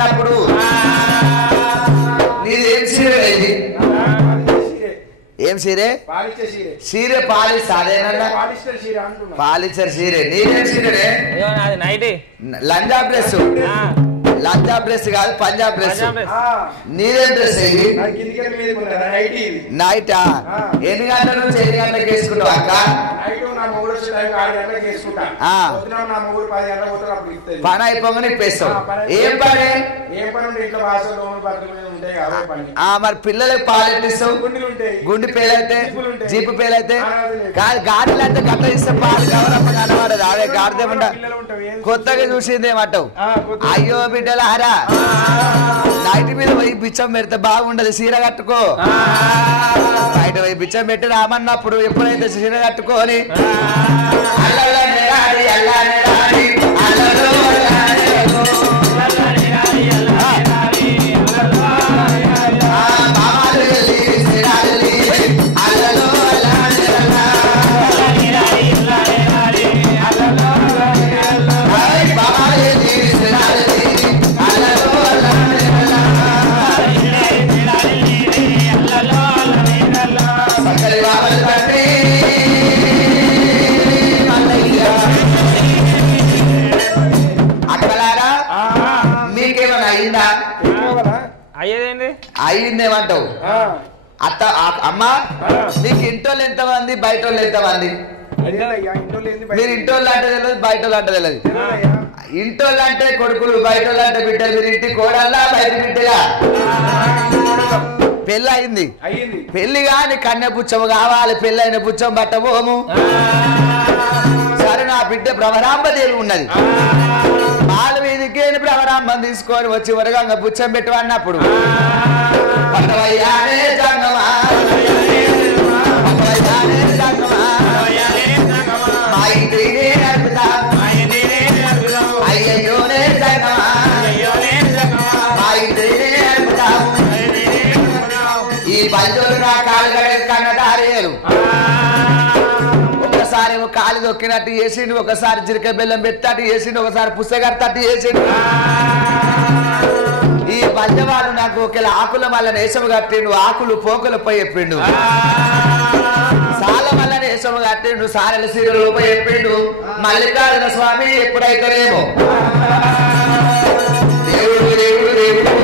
రమ్మన్నప్పుడు నీదేం సీరే ఇది ఏం సీరే సీరే polish అదేనన్నా polyester సీరే నీదేం సీరే లంజా డ్రెస్ లంజా డ్రెస్ కాదు పంజాబ్ డ్రెస్ నీదేం డ్రెస్ నైటా ఎన్ని గంటల నుంచి ఎన్ని గంటలకు వేసుకుంటావు అక్క పని అయిపోగానే ఇప్పేస్తావు ఏం పని మరి పిల్లలకు పాలెట్టిస్తావు గుండి పేలైతే జీపు పేలైతే గాడిలు అంటే గట్ట ఇస్తే పాలు కవరమ్మ కనబడదు అదే గాడిదేమంట కొత్తగా చూసిందేమంటావు అయ్యో బిడ్డలారా నైట్ మీద పోయి బిచ్చం పెడితే బాగుండదు చీర కట్టుకో బయట పోయి బిచ్చం పెట్టి రామన్నప్పుడు ఎప్పుడైతే చీర కట్టుకొని అయ్యిందేమంటావు అత్త అమ్మ నీకు ఇంటోళ్ళు ఎంతమంది బయట వాళ్ళు ఎంతమంది మీరు ఇంటోళ్ళు అంటే తెలియదు బయట వాళ్ళు అంటే తెలియదు ఇంటోళ్ళు అంటే కొడుకులు బయట వాళ్ళు అంటే బిడ్డలు మీరు ఇంటి కోడల్లా బయట బిడ్డగా పెళ్ళి అయింది పెళ్లి కాని కన్య పుచ్చము కావాలి పెళ్ళైన పుచ్చం పట్టబోము సరే నా బిడ్డ భ్రమరాంబదేవి ఉన్నది మాల మీదకి భ్రమరాంబం తీసుకొని వచ్చి వరగంగా పుచ్చం పెట్టమన్నప్పుడు ఈ పంచోలు నా కాలు కన్నదారేలు ఒకసారి కాలు దొక్కినట్టు వేసిండు ఒకసారి చిరక బెల్లం పెట్టట్టు వేసిండు ఒకసారి పుస్తకట్టు వేసిండు ఈ పంచవాళ్ళు నాకు ఒక ఆకుల మల్ల నేసము కట్టిండు ఆకులు పోకుల పై చెప్పిండు సాల మల్ల నేసము కట్టిండు సారెల సీరలు పై చెప్పిండు మల్లికార్జున స్వామి ఎప్పుడైతేనేమో దేవుడు దేవుడు దేవుడు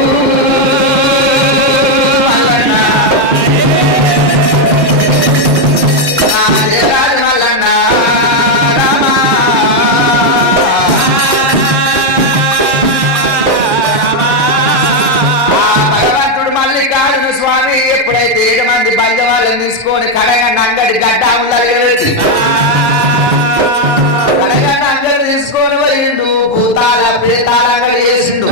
ఎప్పుడైతే 7 మంది బంధువాళ్ళని తీసుకొని కడగండి అంగడి గడ్డ కడగండి అంగడి తీసుకొని పోయిండు భూతాల పేతాల అంగడి వేసిండు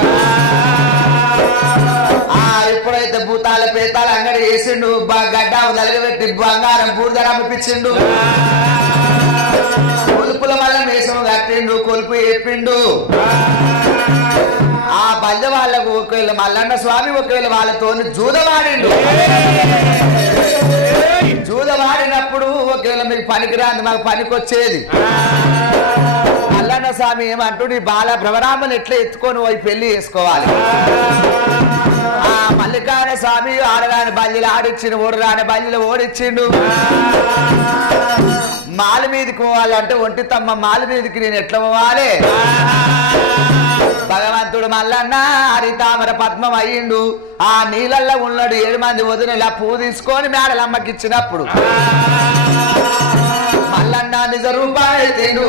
ఎప్పుడైతే భూతాల పేతాల అంగడి వేసిండు గడ్డ తలగబెట్టి బంగారం బూడిదలు అమ్మిపించిండు కొలుపుల వల్ల వేషం కట్టిండు కొలుపు చెప్పిండు ఆ బంధ వాళ్ళకు ఒకవేళ మల్లన్న స్వామి ఒకవేళ వాళ్ళతో జూదవాడిండు జూదవాడినప్పుడు ఒకవేళ మీకు పనికిరాంది మాకు పనికొచ్చేది మల్లన్న స్వామి ఏమంటుడు ఈ బాల భ్రమరామని ఎట్లా ఎత్తుకొని పోయి పెళ్లి చేసుకోవాలి ఆ మల్లికార్జున స్వామి ఆడగాని బల్లిలు ఆడిచ్చిండు ఓడరాని బల్లిలు ఓడిచ్చిండు మాల మీదకి పోవాలంటే ఒంటి తమ్మ మాల మీదకి నేను ఎట్లా పోవాలి భగవంతుడు మల్లన్న హరితామర పద్మం అయ్యిండు ఆ నీళ్ళల్లో ఉన్నాడు 7 మంది వదినలా పువ్వు తీసుకొని మేడలమ్మకి ఇచ్చినప్పుడు మల్లన్న నిజ రూపాయి తిండు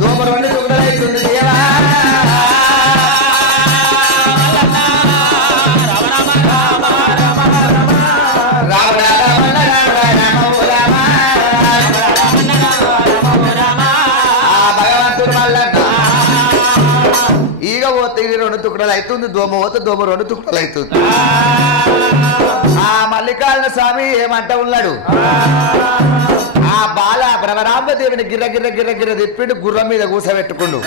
దోమ 2 టుకడలు అవుతుంది దేవా ఈగ పోతే ఇది 2 టుకడలు అవుతుంది దోమ పోతే దోమ 2 టుకడలు అవుతుంది ఆ మల్లికార్జున స్వామి ఏమంట ఉన్నాడు ఆ బాల భ్రమరాంబదేవిని గిర్ర గిర్ర గిర్ర గిర్ర తిప్పిండు గుర్రం మీద కూసబెట్టుకుండు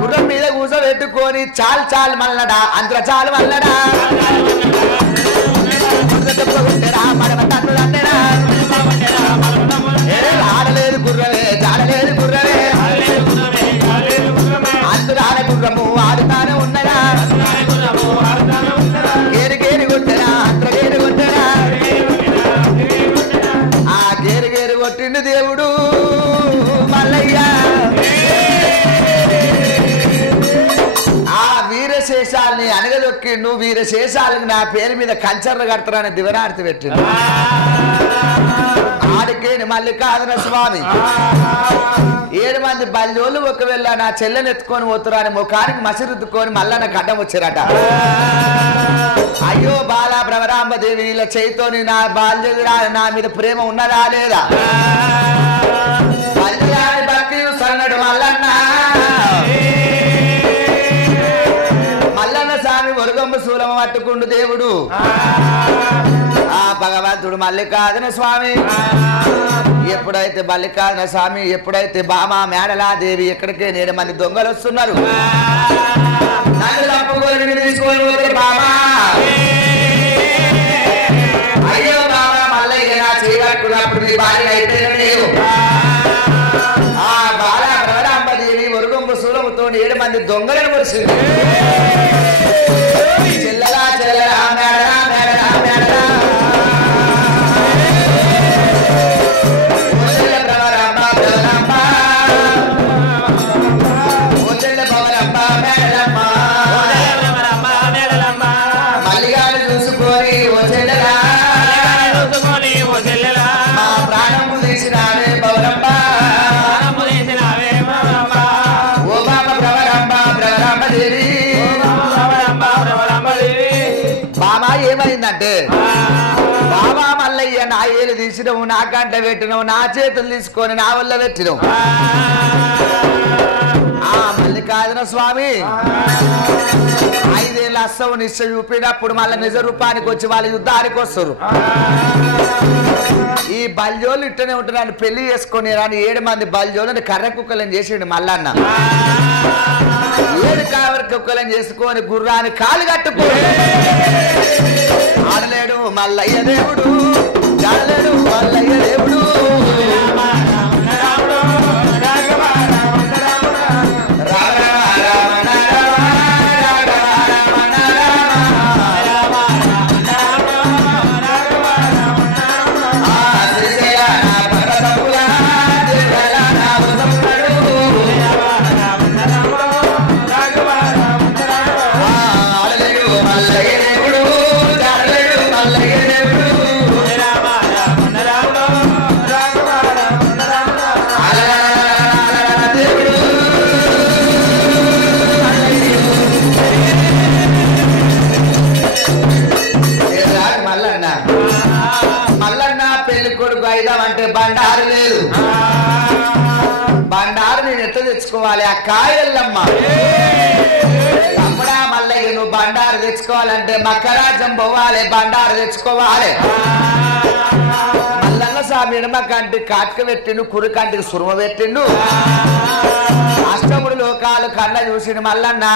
గుర్రం మీద కూసబెట్టుకొని చాలు చాలు మల్లడా అంతర చాలు మల్లడా చెప్పకుంటేరా మడమ తన్ను తండ్రా ఆడలేదు గుర్రవే జాడలేదు గుర్రవే అందురాల గుర్రము ఆడుతానే ఉన్నదా గేరు కొట్టరా అంతగేరు కొట్టరా ఆ గేరు కొట్టిండు దేవుడు మల్లయ్య ఆ వీరశేషాలని అనగదొక్కిండు వీరశేషాలకు నా పేరు మీద కంచర్లు కడతారని దివనార్తి పెట్టిండు ఆడికేని మల్లికార్జున స్వామి 7 మంది బల్యోళ్ళు ఒకవేళ నా చెల్లెని ఎత్తుకొని పోతురా అని ముఖానికి మసిరుద్దుకొని మల్లన్న గడ్డం వచ్చారట అయ్యో బాలా భ్రమరాంబదేవి ఇలా చేయితోని నా బాల్యదురా నా మీద ప్రేమ ఉన్నదా లేదా బల్యాని భక్తి సన్నడు మల్లన్న మల్లన్న స్వామి ఒరుగంబ శూలమ పట్టుకుండు దేవుడు ఆ భగవంతుడు మల్లికార్జున స్వామి ఎప్పుడైతే మల్లికార్జున స్వామి ఎప్పుడైతే బామా మేడలాదేవి ఎక్కడికే 7 మంది దొంగలు వస్తున్నారు నన్ను తప్పుకొని తీసుకొని పోతే బామా అయ్యో బామా మల్లయ్య నా చేయగట్టుకున్నప్పుడు నీ భార్య అయితే లేవు ఆ బాలా భ్రమరాంబదేవి ఒరుగంబు శూలముతో 7 మంది దొంగలను పొడిచింది చెల్లలా చెల్లలా మేడలా మేడలా మేడలా మల్లిగాలు చూసుకొని మా ప్రాణము తీసినావే బౌరమ్మ ఓ బాబ భ్రమరాంబదేవి బాబా ఏమైందంటే బాబా మల్లయ్య నా ఏలు తీసినవు నా కంట పెట్టినవు నా చేతులు తీసుకొని నా వల్ల పెట్టినవు ఆ మల్లికార్జున స్వామి 5 ఏళ్ళ అస్సవు నిశ్చ చూపినప్పుడు మళ్ళీ నిజ రూపానికి వచ్చి వాళ్ళ యుద్ధానికి వస్తారు ఈ బల్యోళ్ళు ఇట్టనే ఉంటున్నాను పెళ్లి చేసుకొని రాని 7 మంది బల్యోళ్ళని కర్ర కుక్కలను చేసిండు మల్లన్న 7 కావరి కుక్కలను చేసుకొని గుర్రాన్ని కాలు కట్టుకోడు ఆడలేడు మల్లయ్య దేవుడు జాడలేడు మల్లయ్య దేవుడు అంటే బండారు లేదు బండారు నేను ఎట్లా తెచ్చుకోవాలి ఆ కాయల్లమ్మ తమ్ముడా మల్లయ్య నువ్వు బండారు తెచ్చుకోవాలంటే మక్కరాజ్యం పోవాలి బండారు తెచ్చుకోవాలి మల్లన్న స్వామి ఎడమ కంటికి కాటుక పెట్టిండు కురి కంటికి సురుమ పెట్టిండు అష్టముడు లోకాలు కన్న చూసిండు మల్లన్న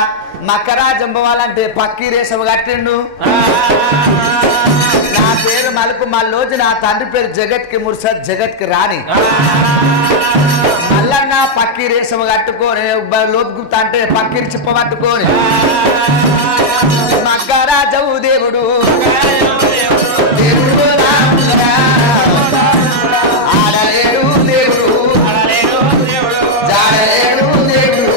మక్కరాజ్యం పోవాలంటే పక్కీరేసం కట్టిండు నా పేరు మలుపు మల్లోజు నా తండ్రి పేరు జగత్కి ముర్సద్ జగత్కి రాణి మల్లన్న పక్కీరేసం కట్టుకొని లోతుగుతా అంటే పక్కీరి చిప్ప పట్టుకొని మక్కరాజవు దేవుడు ఆడలేడు దేవుడు జాడలేడు దేవుడు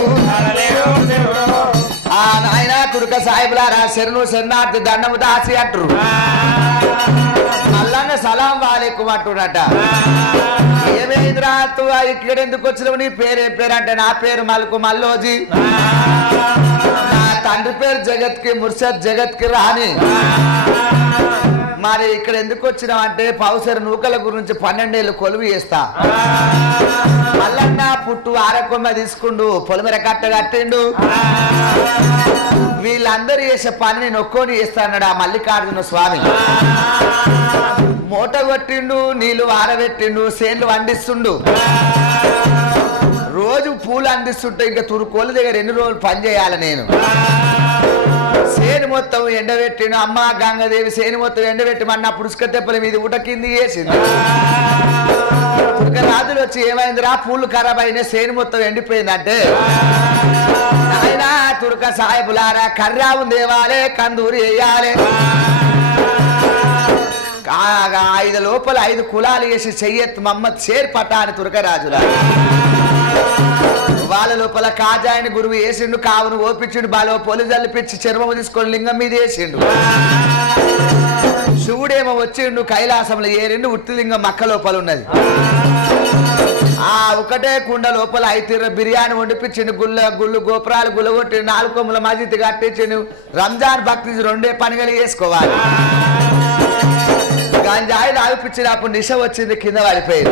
ఆ నాయన కుడుక సాయిబులారా శరణు శరణార్థి దండము దాసి అంటారు మల్లన్న సలాం వాలేకుం అంటున్నట ఏమైందిరా ఇక్కడ ఎందుకు వచ్చినావు నీ పేరేం పేరు అంటే నా పేరు మలుకు మల్లోజీ నా తండ్రి పేరు జగత్కి ముర్షద్ జగత్కి రాణి మరి ఇక్కడ ఎందుకు వచ్చినావు అంటే పౌసరి నూకల గురించి 12 ఏళ్ళు కొలువు చేస్తా మల్లన్న పుట్టు ఆరకొమ్మ తీసుకుండు పొలిమెర కట్ట కట్టిండు వీళ్ళందరూ చేసే పని నేను ఒక్కోని చేస్తా అన్నాడు ఆ మల్లికార్జున స్వామి మూట కొట్టిండు నీళ్లు ఆరబెట్టిండు సేన్లు వండిస్తుండు రోజు పూలు అందిస్తుంటే ఇంకా తురుకోళ్ళ దగ్గర ఎన్ని రోజులు పని చేయాలి నేను సేను మొత్తం ఎండబెట్టిన అమ్మ గంగాదేవి సేను మొత్తం ఎండబెట్టమన్నప్పుడు ఉసుక తెప్పల మీద ఊట కింది వేసింది. రాజులు వచ్చి ఏమైందిరా పూలు ఖరాబ్ అయినా సేను మొత్తం ఎండిపోయిందంటే ఆయన తుర్క సాహెబులారా కర్రావు దేవాలే కందూరి వేయాలి 5 లోపల 5 కులాలు వేసి చెయ్యత్ మహమ్మద్ షేర్ పఠాన్ తుర్క రాజుల వాళ్ళ లోపల కాజాయని గురువు వేసిండు కావును ఓపించిండు బాలో పొలిజల్లు పిచ్చి చర్మము తీసుకొని లింగం మీద వేసిండు. శివుడేమో వచ్చిండు కైలాసంలో ఏరిండు ఉత్తిలింగం మక్క లోపల ఉన్నది. ఆ ఒకటే కుండ లోపల 5 బిర్యానీ వండిపించిండు గుళ్ళు గోపురాలు గుల్లగొట్టి 4 కొమ్ముల మసీదు కట్టించిండు. రంజాన్ భక్తి 2 పండుగలు చేసుకోవాలి. గంజాయి తాగిపించినప్పుడు నిశ వచ్చింది కింద పడిపోయింది.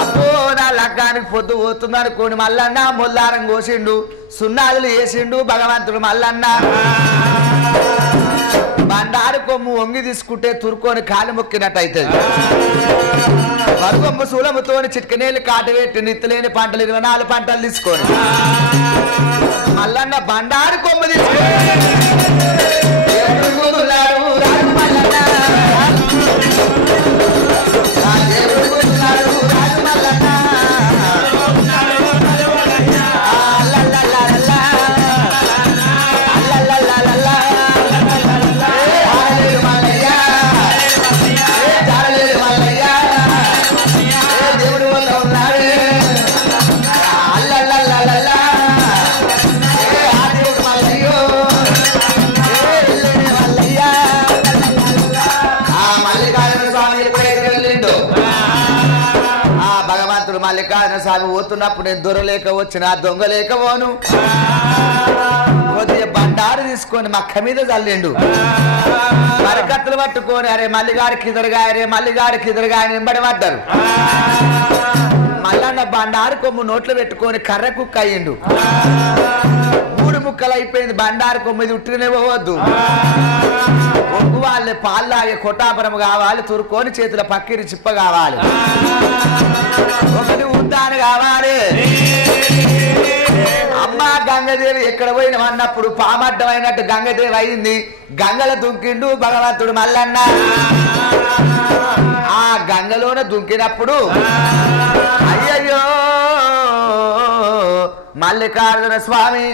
అబ్బో నా లగ్గానికి పొద్దు పోతుంది అనుకోని మల్లన్న మొల్లారం కోసిండు సున్నాదులు వేసిండు భగవంతుడు మల్లన్న బండారు కొమ్ము వంగి తీసుకుంటే తురుకొని కాలు మొక్కినట్టు అవుతుంది. మరుగొమ్ము సూలముతో చిట్కనేళ్ళు కాటవేట్టి నిత్తలేని పంటలు 24 పంటలు తీసుకొని మల్లన్న బండారు కొమ్ము తీసుకొని మల్లికార్జున స్వామి పోతున్నప్పుడు నేను దొరలేక వచ్చిన దొంగలేక పోను కొద్దిగా బండారు తీసుకొని మక్క మీద చల్లిండు. మరకత్తులు పట్టుకొని అరే మల్లిగారికి ఎదురుగా అరే మల్లిగారికి ఎదురుగా అని వెంబడి పడ్డారు. మల్లన్న బండారు కొమ్ము నోట్లు పెట్టుకొని కర్ర కుక్క అయ్యిండు. 3 ముక్కలు అయిపోయింది. బండారు కొమ్మిది ఉట్టినే పోవద్దు ఒగ్గు వాళ్ళే పాల్లాగే కొట్టాపురం కావాలి తురుకొని చేతుల పక్కిరి చిప్ప కావాలి ఒకటి ఉంటాను కావాలి. అమ్మ గంగదేవి ఎక్కడ పోయిన అన్నప్పుడు పామడ్డమైనట్టు గంగదేవి అయింది. గంగల దుంకిండు భగవంతుడు మల్లన్న. ఆ గంగలోన దుంకినప్పుడు అయ్యయ్యో మల్లికార్జున స్వామి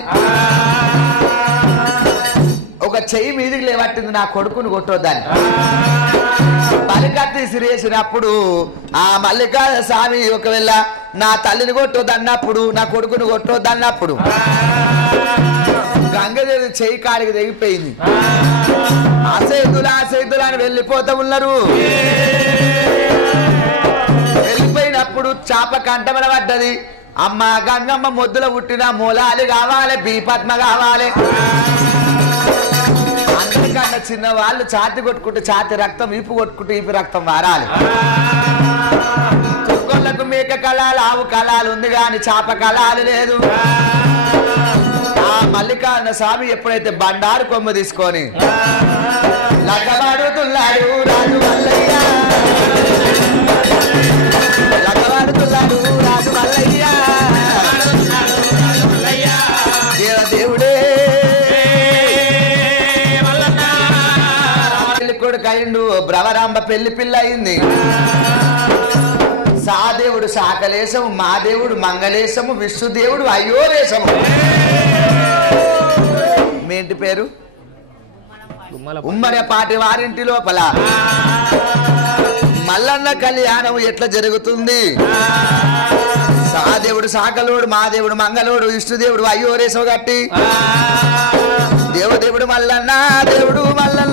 ఒక చెయ్యి మీదికి లేవట్టింది నా కొడుకుని కొట్టొద్దని. పలికత్తి సిరేసినప్పుడు ఆ మల్లికార్జున స్వామి ఒకవేళ నా తల్లిని కొట్టొద్దన్నప్పుడు నా కొడుకుని కొట్టొద్దన్నప్పుడు గంగదేవి చెయ్యి కాడికి తెగిపోయింది. అసేతులా అని వెళ్ళిపోతూ ఉన్నారు. వెళ్ళిపోయినప్పుడు చాప కంటమన పడ్డది. అమ్మ గంగమ్మ మొద్దుల పుట్టిన మూలాలు కావాలి బీపద్మ కావాలి. అందరికన్నా చిన్న వాళ్ళు ఛాతి కొట్టుకుంటే ఛాతి రక్తం ఈపు కొట్టుకుంటే ఈపు రక్తం మారాలి. చుక్కలకు మేక కళాలు ఆవు కళాలు ఉంది కానీ చాప కళాలు లేదు. ఆ మల్లికార్జున స్వామి ఎప్పుడైతే బండారు కొమ్మ తీసుకొని లగ్గవాడుతున్నాడు రాజు మల్లయ్య లగ్గవాడుతున్నాడు రాజు మల్లయ్య దేవుడే పెళ్లి కొడుకు అయిండు. బ్రవరాంబ పెళ్లి పిల్ల అయింది. సాదేవుడు శాకలేశము మా దేవుడు మంగళేశము విష్ణుదేవుడు అయోరేశము. మీ ఇంటి పేరు ఉమ్మరపాటి వారింటి లోపల మల్లన్న కళ్యాణం ఎట్లా జరుగుతుంది? సాదేవుడు శాకలోడు మా దేవుడు మంగళోడు విష్ణుదేవుడు అయోరేశం గట్టి దేవదేవుడు మల్లన్న దేవుడు మల్లన్న